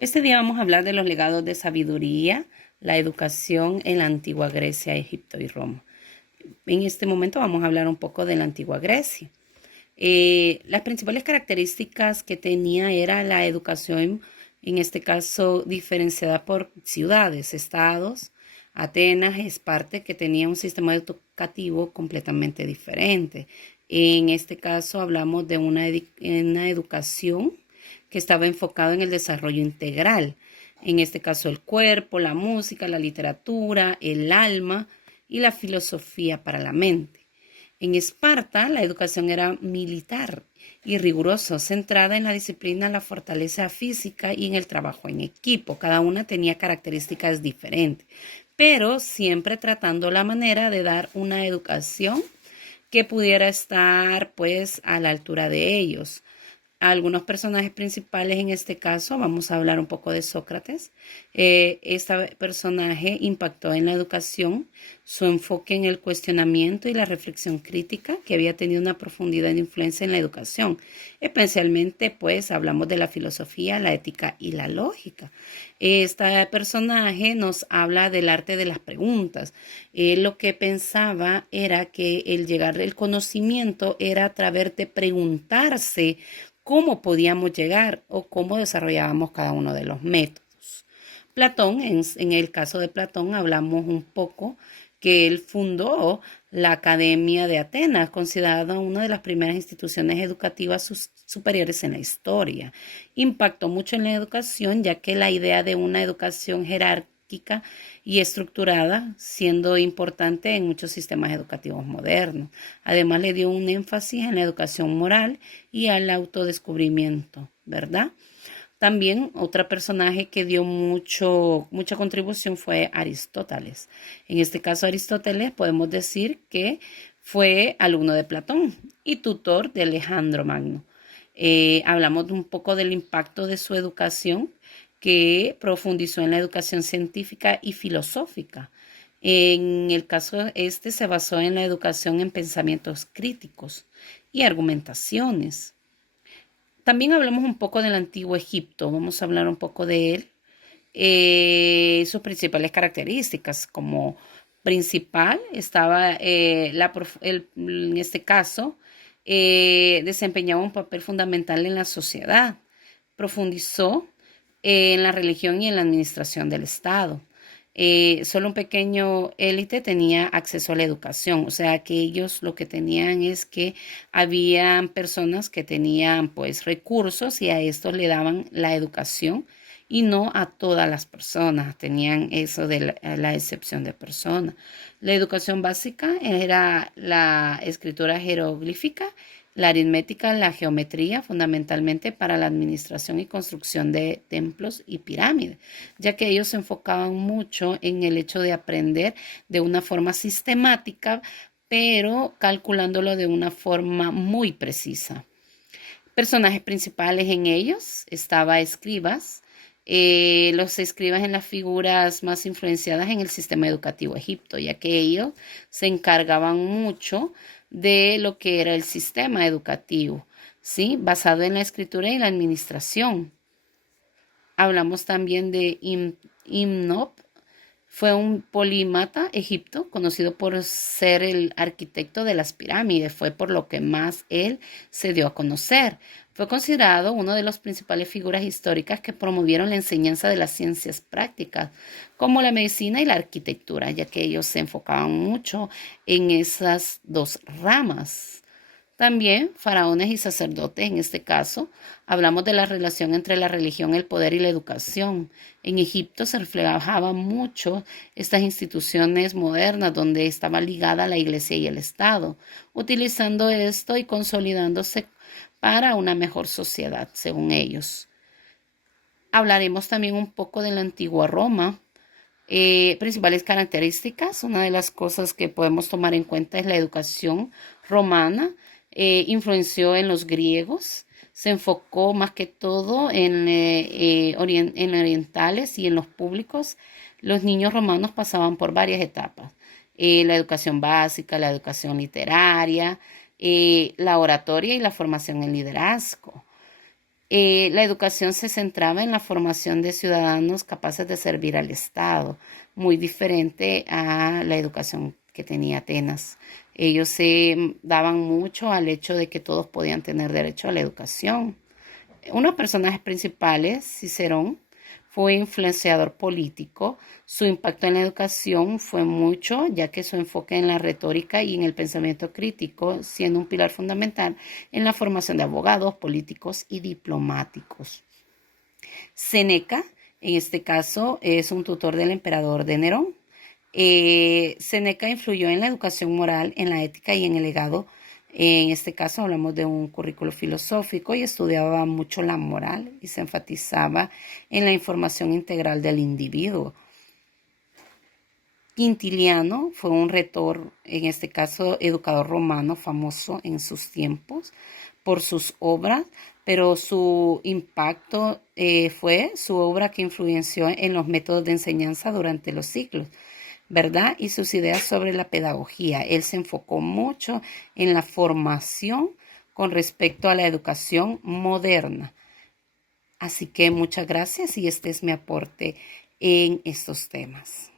Este día vamos a hablar de los legados de sabiduría, la educación en la antigua Grecia, Egipto y Roma. En este momento vamos a hablar un poco de la antigua Grecia. Las principales características que tenía era la educación, en este caso diferenciada por ciudades, estados. Atenas, Esparta, que tenía un sistema educativo completamente diferente. En este caso hablamos de una educación que estaba enfocada en el desarrollo integral. En este caso el cuerpo, la música, la literatura, el alma y la filosofía para la mente. En Esparta, la educación era militar y rigurosa, centrada en la disciplina, la fortaleza física y en el trabajo en equipo. Cada una tenía características diferentes, pero siempre tratando la manera de dar una educación que pudiera estar pues a la altura de ellos. Algunos personajes principales en este caso, vamos a hablar un poco de Sócrates. Este personaje impactó en la educación, su enfoque en el cuestionamiento y la reflexión crítica, que había tenido una profundidad de influencia en la educación. Especialmente, pues, hablamos de la filosofía, la ética y la lógica. Este personaje nos habla del arte de las preguntas. Lo que pensaba era que el llegar al conocimiento era a través de preguntarse cómo podíamos llegar o cómo desarrollábamos cada uno de los métodos. Platón, en el caso de Platón, hablamos un poco que él fundó la Academia de Atenas, considerada una de las primeras instituciones educativas superiores en la historia. Impactó mucho en la educación, ya que la idea de una educación jerárquica y estructurada, siendo importante en muchos sistemas educativos modernos. Además, le dio un énfasis en la educación moral y al autodescubrimiento, ¿verdad? También otro personaje que dio mucha contribución fue Aristóteles. En este caso, Aristóteles podemos decir que fue alumno de Platón y tutor de Alejandro Magno. Hablamos un poco del impacto de su educación, que profundizó en la educación científica y filosófica. En el caso este se basó en la educación en pensamientos críticos y argumentaciones. También hablamos un poco del antiguo Egipto, vamos a hablar un poco de él, sus principales características. Como principal estaba en este caso, desempeñaba un papel fundamental en la sociedad, profundizó en la religión y en la administración del Estado. Solo un pequeño élite tenía acceso a la educación, o sea que ellos lo que tenían es que habían personas que tenían pues recursos y a estos le daban la educación y no a todas las personas, tenían eso de la excepción de personas. La educación básica era la escritura jeroglífica, la aritmética, la geometría, fundamentalmente para la administración y construcción de templos y pirámides, ya que ellos se enfocaban mucho en el hecho de aprender de una forma sistemática, pero calculándolo de una forma muy precisa. Personajes principales en ellos estaba escribas. Los escribas en las figuras más influenciadas en el sistema educativo egipto, ya que ellos se encargaban mucho de lo que era el sistema educativo, ¿sí? Basado en la escritura y la administración. Hablamos también de Imhotep. Fue un polímata egipto, conocido por ser el arquitecto de las pirámides. Fue por lo que más él se dio a conocer. Fue considerado una de las principales figuras históricas que promovieron la enseñanza de las ciencias prácticas, como la medicina y la arquitectura, ya que ellos se enfocaban mucho en esas dos ramas. También faraones y sacerdotes, en este caso, hablamos de la relación entre la religión, el poder y la educación. En Egipto se reflejaban mucho estas instituciones modernas donde estaba ligada la iglesia y el Estado, utilizando esto y consolidándose para una mejor sociedad, según ellos. Hablaremos también un poco de la antigua Roma. Principales características, una de las cosas que podemos tomar en cuenta es la educación romana. Influenció en los griegos, se enfocó más que todo en orientales y en los públicos. Los niños romanos pasaban por varias etapas: la educación básica, la educación literaria, la oratoria y la formación en liderazgo. La educación se centraba en la formación de ciudadanos capaces de servir al Estado, muy diferente a la educación que tenía Atenas. Ellos se daban mucho al hecho de que todos podían tener derecho a la educación. Uno de los personajes principales, Cicerón, fue influenciador político. Su impacto en la educación fue mucho, ya que su enfoque en la retórica y en el pensamiento crítico, siendo un pilar fundamental en la formación de abogados, políticos y diplomáticos. Séneca, en este caso, es un tutor del emperador de Nerón. Séneca influyó en la educación moral, en la ética y en el legado. En este caso hablamos de un currículo filosófico y estudiaba mucho la moral y se enfatizaba en la información integral del individuo. Quintiliano fue un retor, en este caso educador romano famoso en sus tiempos por sus obras, pero su impacto fue su obra que influenció en los métodos de enseñanza durante los siglos, ¿verdad? Y sus ideas sobre la pedagogía. Él se enfocó mucho en la formación con respecto a la educación moderna. Así que muchas gracias y este es mi aporte en estos temas.